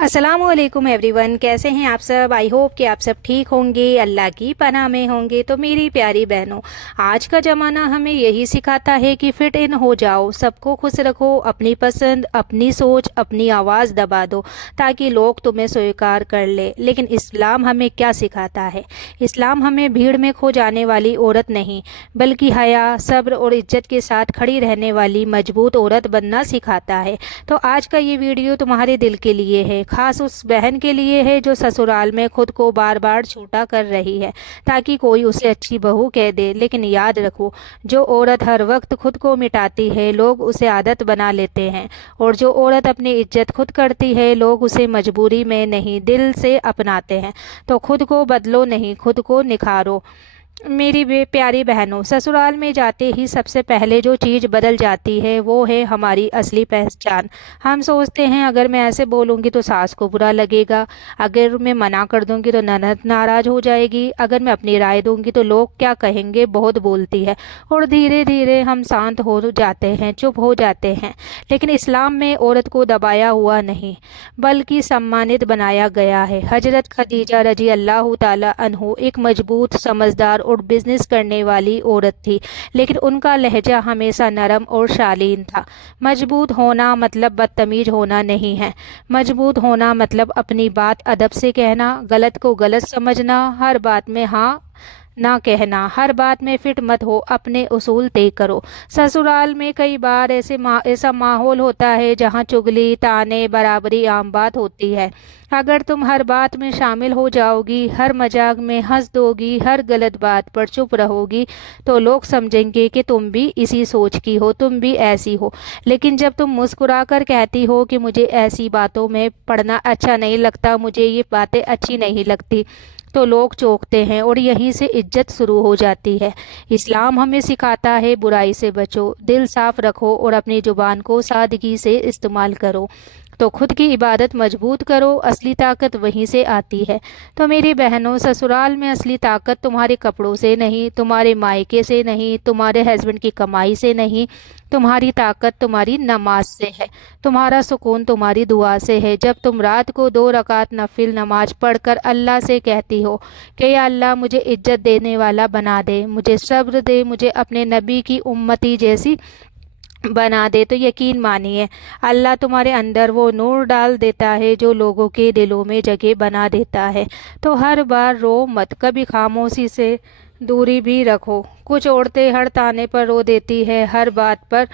अस्सलाम वालेकुम एवरीवन, कैसे हैं आप सब। आई होप कि आप सब ठीक होंगे, अल्लाह की पनाह में होंगे। तो मेरी प्यारी बहनों, आज का ज़माना हमें यही सिखाता है कि फिट इन हो जाओ, सबको खुश रखो, अपनी पसंद, अपनी सोच, अपनी आवाज़ दबा दो ताकि लोग तुम्हें स्वीकार कर ले। लेकिन इस्लाम हमें क्या सिखाता है? इस्लाम हमें भीड़ में खो जाने वाली औरत नहीं, बल्कि हया, सब्र और इज्जत के साथ खड़ी रहने वाली मजबूत औरत बनना सिखाता है। तो आज का ये वीडियो तुम्हारे दिल के लिए है, खास उस बहन के लिए है जो ससुराल में खुद को बार बार छोटा कर रही है ताकि कोई उसे अच्छी बहू कह दे। लेकिन याद रखो, जो औरत हर वक्त खुद को मिटाती है लोग उसे आदत बना लेते हैं, और जो औरत अपनी इज्जत खुद करती है लोग उसे मजबूरी में नहीं दिल से अपनाते हैं। तो खुद को बदलो नहीं, खुद को निखारो। मेरी प्यारी बहनों, ससुराल में जाते ही सबसे पहले जो चीज़ बदल जाती है वो है हमारी असली पहचान। हम सोचते हैं अगर मैं ऐसे बोलूँगी तो सास को बुरा लगेगा, अगर मैं मना कर दूँगी तो ननद नाराज़ हो जाएगी, अगर मैं अपनी राय दूँगी तो लोग क्या कहेंगे, बहुत बोलती है। और धीरे धीरे हम शांत हो जाते हैं, चुप हो जाते हैं। लेकिन इस्लाम में औरत को दबाया हुआ नहीं बल्कि सम्मानित बनाया गया है। हजरत खदीजा रजी अल्लाह ताला अन्हु एक मजबूत, समझदार और बिजनेस करने वाली औरत थी, लेकिन उनका लहजा हमेशा नरम और शालीन था। मजबूत होना मतलब बदतमीज होना नहीं है। मजबूत होना मतलब अपनी बात अदब से कहना, गलत को गलत समझना, हर बात में हाँ ना कहना, हर बात में फिट मत हो, अपने उसूल तय करो। ससुराल में कई बार ऐसा माहौल होता है जहाँ चुगली, ताने, बराबरी आम बात होती है। अगर तुम हर बात में शामिल हो जाओगी, हर मजाक में हंस दोगी, हर गलत बात पर चुप रहोगी, तो लोग समझेंगे कि तुम भी इसी सोच की हो, तुम भी ऐसी हो। लेकिन जब तुम मुस्कुरा कर कहती हो कि मुझे ऐसी बातों में पढ़ना अच्छा नहीं लगता, मुझे ये बातें अच्छी नहीं लगती, तो लोग चौंकते हैं और यहीं से इज्जत शुरू हो जाती है। इस्लाम हमें सिखाता है बुराई से बचो, दिल साफ रखो और अपनी जुबान को सादगी से इस्तेमाल करो। तो खुद की इबादत मजबूत करो, असली ताकत वहीं से आती है। तो मेरी बहनों, ससुराल में असली ताकत तुम्हारे कपड़ों से नहीं, तुम्हारे मायके से नहीं, तुम्हारे हस्बैंड की कमाई से नहीं, तुम्हारी ताकत तुम्हारी नमाज से है, तुम्हारा सुकून तुम्हारी दुआ से है। जब तुम रात को 2 रकात नफिल नमाज पढ़कर अल्लाह से कहती हो कि या अल्लाह मुझे इज्जत देने वाला बना दे, मुझे सब्र दे, मुझे अपने नबी की उम्मती जैसी बना दे, तो यकीन मानिए अल्लाह तुम्हारे अंदर वो नूर डाल देता है जो लोगों के दिलों में जगह बना देता है। तो हर बार रो मत, कभी खामोशी से दूरी भी रखो। कुछ औरतें हर ताने पर रो देती है, हर बात पर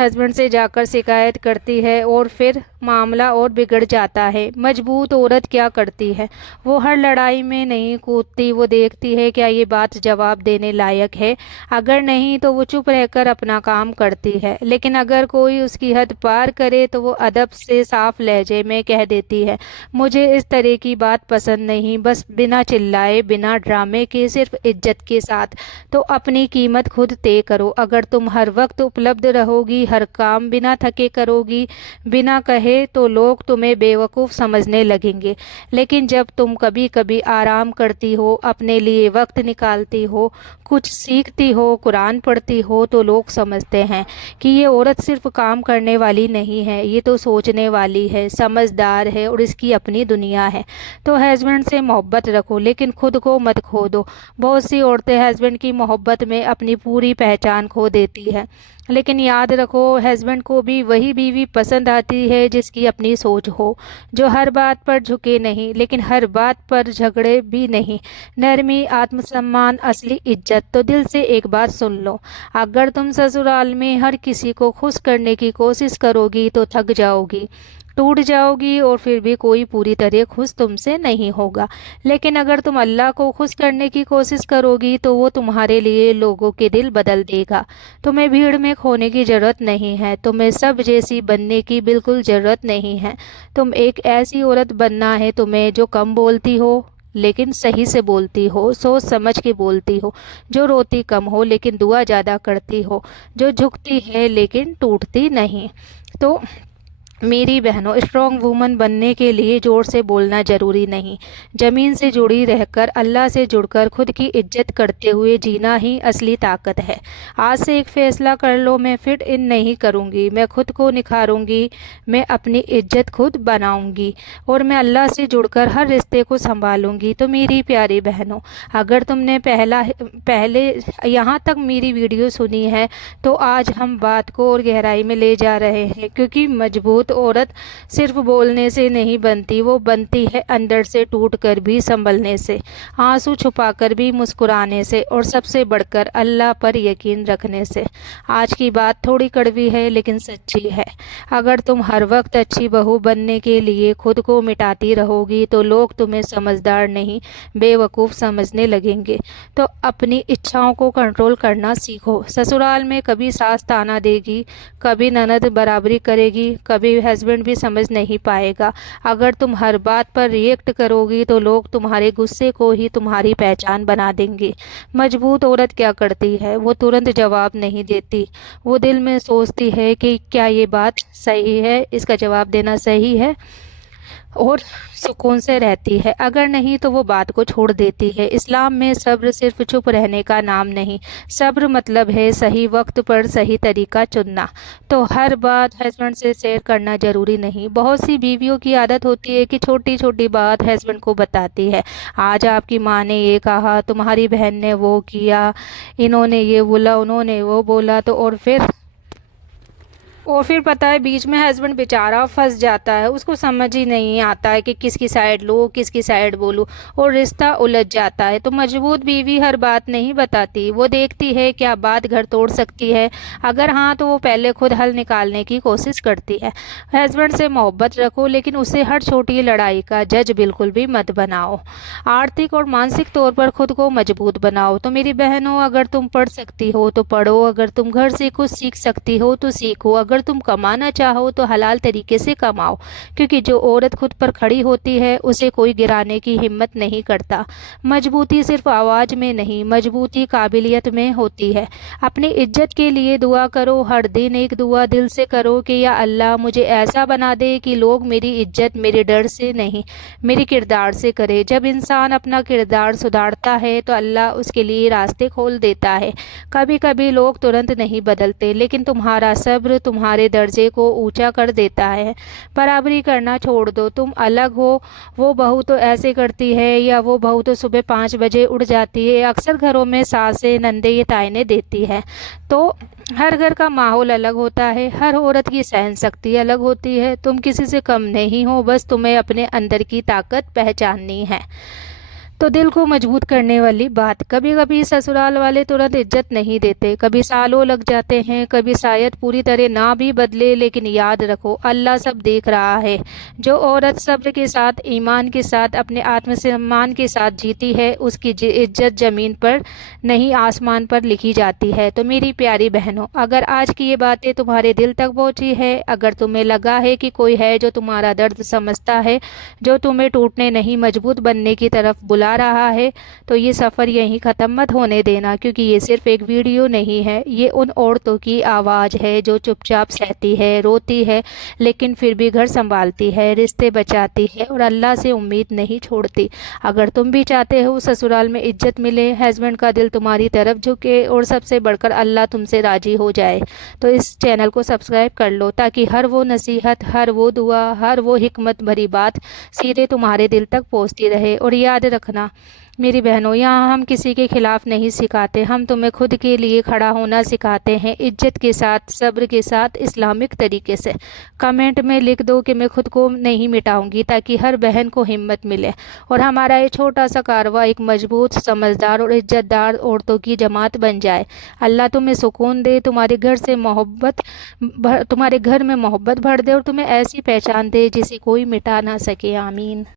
हस्बैंड से जाकर शिकायत करती है और फिर मामला और बिगड़ जाता है। मजबूत औरत क्या करती है? वो हर लड़ाई में नहीं कूदती, वो देखती है क्या ये बात जवाब देने लायक है, अगर नहीं तो वो चुप रहकर अपना काम करती है। लेकिन अगर कोई उसकी हद पार करे तो वो अदब से साफ लहजे में कह देती है, मुझे इस तरह की बात पसंद नहीं, बस बिना चिल्लाए, बिना ड्रामे के, सिर्फ इज्जत के साथ। तो अपनी कीमत खुद तय करो। अगर तुम हर वक्त उपलब्ध रहोगी, हर काम बिना थके करोगी, बिना कहे, तो लोग तुम्हें बेवकूफ़ समझने लगेंगे। लेकिन जब तुम कभी कभी आराम करती हो, अपने लिए वक्त निकालती हो, कुछ सीखती हो, कुरान पढ़ती हो, तो लोग समझते हैं कि ये औरत सिर्फ काम करने वाली नहीं है, ये तो सोचने वाली है, समझदार है और इसकी अपनी दुनिया है। तो हस्बैंड से मोहब्बत रखो लेकिन खुद को मत खो दो। बहुत सी औरतें हस्बैंड की मोहब्बत में अपनी पूरी पहचान खो देती है। लेकिन याद रखो, हस्बैंड को भी वही बीवी पसंद आती है जिसकी अपनी सोच हो, जो हर बात पर झुके नहीं लेकिन हर बात पर झगड़े भी नहीं। नरमी, आत्मसम्मान, असली इज्जत। तो दिल से एक बात सुन लो, अगर तुम ससुराल में हर किसी को खुश करने की कोशिश करोगी तो थक जाओगी, टूट जाओगी और फिर भी कोई पूरी तरह खुश तुमसे नहीं होगा। लेकिन अगर तुम अल्लाह को खुश करने की कोशिश करोगी तो वो तुम्हारे लिए लोगों के दिल बदल देगा। तुम्हें भीड़ में खोने की ज़रूरत नहीं है, तुम्हें सब जैसी बनने की बिल्कुल ज़रूरत नहीं है। तुम एक ऐसी औरत बनना है तुम्हें जो कम बोलती हो लेकिन सही से बोलती हो, सोच समझ के बोलती हो, जो रोती कम हो लेकिन दुआ ज़्यादा करती हो, जो झुकती है लेकिन टूटती नहीं। तो मेरी बहनों, स्ट्रॉन्ग वुमन बनने के लिए ज़ोर से बोलना ज़रूरी नहीं, ज़मीन से जुड़ी रहकर, अल्लाह से जुड़कर खुद की इज्जत करते हुए जीना ही असली ताकत है। आज से एक फ़ैसला कर लो, मैं फिट इन नहीं करूँगी, मैं खुद को निखारूँगी, मैं अपनी इज्जत खुद बनाऊँगी और मैं अल्लाह से जुड़कर हर रिश्ते को संभालूँगी। तो मेरी प्यारी बहनों, अगर तुमने पहले यहाँ तक मेरी वीडियो सुनी है तो आज हम बात को और गहराई में ले जा रहे हैं, क्योंकि मजबूत औरत सिर्फ बोलने से नहीं बनती, वो बनती है अंदर से टूट कर भी संभलने से, आंसू छुपाकर भी मुस्कुराने से और सबसे बढ़कर अल्लाह पर यकीन रखने से। आज की बात थोड़ी कड़वी है लेकिन सच्ची है। अगर तुम हर वक्त अच्छी बहू बनने के लिए खुद को मिटाती रहोगी तो लोग तुम्हें समझदार नहीं बेवकूफ़ समझने लगेंगे। तो अपनी इच्छाओं को कंट्रोल करना सीखो। ससुराल में कभी सास ताना देगी, कभी ननद बराबरी करेगी, कभी हस्बैंड भी समझ नहीं पाएगा। अगर तुम हर बात पर रिएक्ट करोगी तो लोग तुम्हारे गुस्से को ही तुम्हारी पहचान बना देंगे। मजबूत औरत क्या करती है? वो तुरंत जवाब नहीं देती, वो दिल में सोचती है कि क्या ये बात सही है, इसका जवाब देना सही है, और सुकून से रहती है। अगर नहीं तो वो बात को छोड़ देती है। इस्लाम में सब्र सिर्फ चुप रहने का नाम नहीं, सब्र मतलब है सही वक्त पर सही तरीका चुनना। तो हर बात हस्बैंड से शेयर करना ज़रूरी नहीं। बहुत सी बीवियों की आदत होती है कि छोटी छोटी बात हस्बैंड को बताती है। आज आपकी माँ ने ये कहा, तुम्हारी बहन ने वो किया, इन्होंने ये बोला, उन्होंने वो बोला, तो और फिर पता है बीच में हस्बैंड बेचारा फंस जाता है, उसको समझ ही नहीं आता है कि किसकी साइड लो किसकी साइड बोलूं, और रिश्ता उलझ जाता है। तो मजबूत बीवी हर बात नहीं बताती, वो देखती है क्या बात घर तोड़ सकती है, अगर हाँ तो वो पहले खुद हल निकालने की कोशिश करती है। हस्बैंड से मोहब्बत रखो लेकिन उसे हर छोटी लड़ाई का जज बिल्कुल भी मत बनाओ। आर्थिक और मानसिक तौर पर खुद को मजबूत बनाओ। तो मेरी बहनों, अगर तुम पढ़ सकती हो तो पढ़ो, अगर तुम घर से कुछ सीख सकती हो तो सीखो, अगर तुम कमाना चाहो तो हलाल तरीके से कमाओ, क्योंकि जो औरत खुद पर खड़ी होती है उसे कोई गिराने की हिम्मत नहीं करता। मजबूती सिर्फ आवाज़ में नहीं, मजबूती काबिलियत में होती है। अपनी इज्जत के लिए दुआ करो, हर दिन एक दुआ दिल से करो कि या अल्लाह मुझे ऐसा बना दे कि लोग मेरी इज्जत मेरे डर से नहीं मेरे किरदार से करे। जब इंसान अपना किरदार सुधारता है तो अल्लाह उसके लिए रास्ते खोल देता है। कभी कभी लोग तुरंत नहीं बदलते, लेकिन तुम्हारा सब्र तुम्हारे दर्जे को ऊंचा कर देता है। बराबरी करना छोड़ दो, तुम अलग हो, वो बहू तो ऐसे करती है या वो बहू तो सुबह 5 बजे उठ जाती है। अक्सर घरों में सासें नंदे ये तायने देती है। तो हर घर का माहौल अलग होता है, हर औरत की सहन शक्ति अलग होती है। तुम किसी से कम नहीं हो, बस तुम्हें अपने अंदर की ताकत पहचाननी है। तो दिल को मजबूत करने वाली बात, कभी कभी ससुराल वाले तुरंत इज्जत नहीं देते, कभी सालों लग जाते हैं, कभी शायद पूरी तरह ना भी बदले, लेकिन याद रखो अल्लाह सब देख रहा है। जो औरत सब्र के साथ, ईमान के साथ, अपने आत्मसम्मान के साथ जीती है उसकी इज्जत ज़मीन पर नहीं आसमान पर लिखी जाती है। तो मेरी प्यारी बहनों, अगर आज की ये बातें तुम्हारे दिल तक पहुँची है, अगर तुम्हें लगा है कि कोई है जो तुम्हारा दर्द समझता है, जो तुम्हें टूटने नहीं मजबूत बनने की तरफ बुला रहा है, तो ये सफ़र यहीं ख़त्म मत होने देना, क्योंकि ये सिर्फ एक वीडियो नहीं है, ये उन औरतों की आवाज़ है जो चुपचाप सहती है, रोती है, लेकिन फिर भी घर संभालती है, रिश्ते बचाती है और अल्लाह से उम्मीद नहीं छोड़ती। अगर तुम भी चाहते हो ससुराल में इज्जत मिले, हस्बैंड का दिल तुम्हारी तरफ झुके और सबसे बढ़कर अल्लाह तुमसे राज़ी हो जाए, तो इस चैनल को सब्सक्राइब कर लो, ताकि हर वो नसीहत, हर वो दुआ, हर वो हिकमत भरी बात सीधे तुम्हारे दिल तक पहुंचती रहे। और याद रखना मेरी बहनों, यहाँ हम किसी के खिलाफ नहीं सिखाते, हम तुम्हें खुद के लिए खड़ा होना सिखाते हैं, इज्जत के साथ, सब्र के साथ, इस्लामिक तरीके से। कमेंट में लिख दो कि मैं खुद को नहीं मिटाऊंगी, ताकि हर बहन को हिम्मत मिले और हमारा ये छोटा सा कारवा एक मजबूत, समझदार और इज्जतदार औरतों की जमात बन जाए। अल्लाह तुम्हें सुकून दे, तुम्हारे घर में मोहब्बत भर दे और तुम्हें ऐसी पहचान दे जिसे कोई मिटा ना सके। आमीन।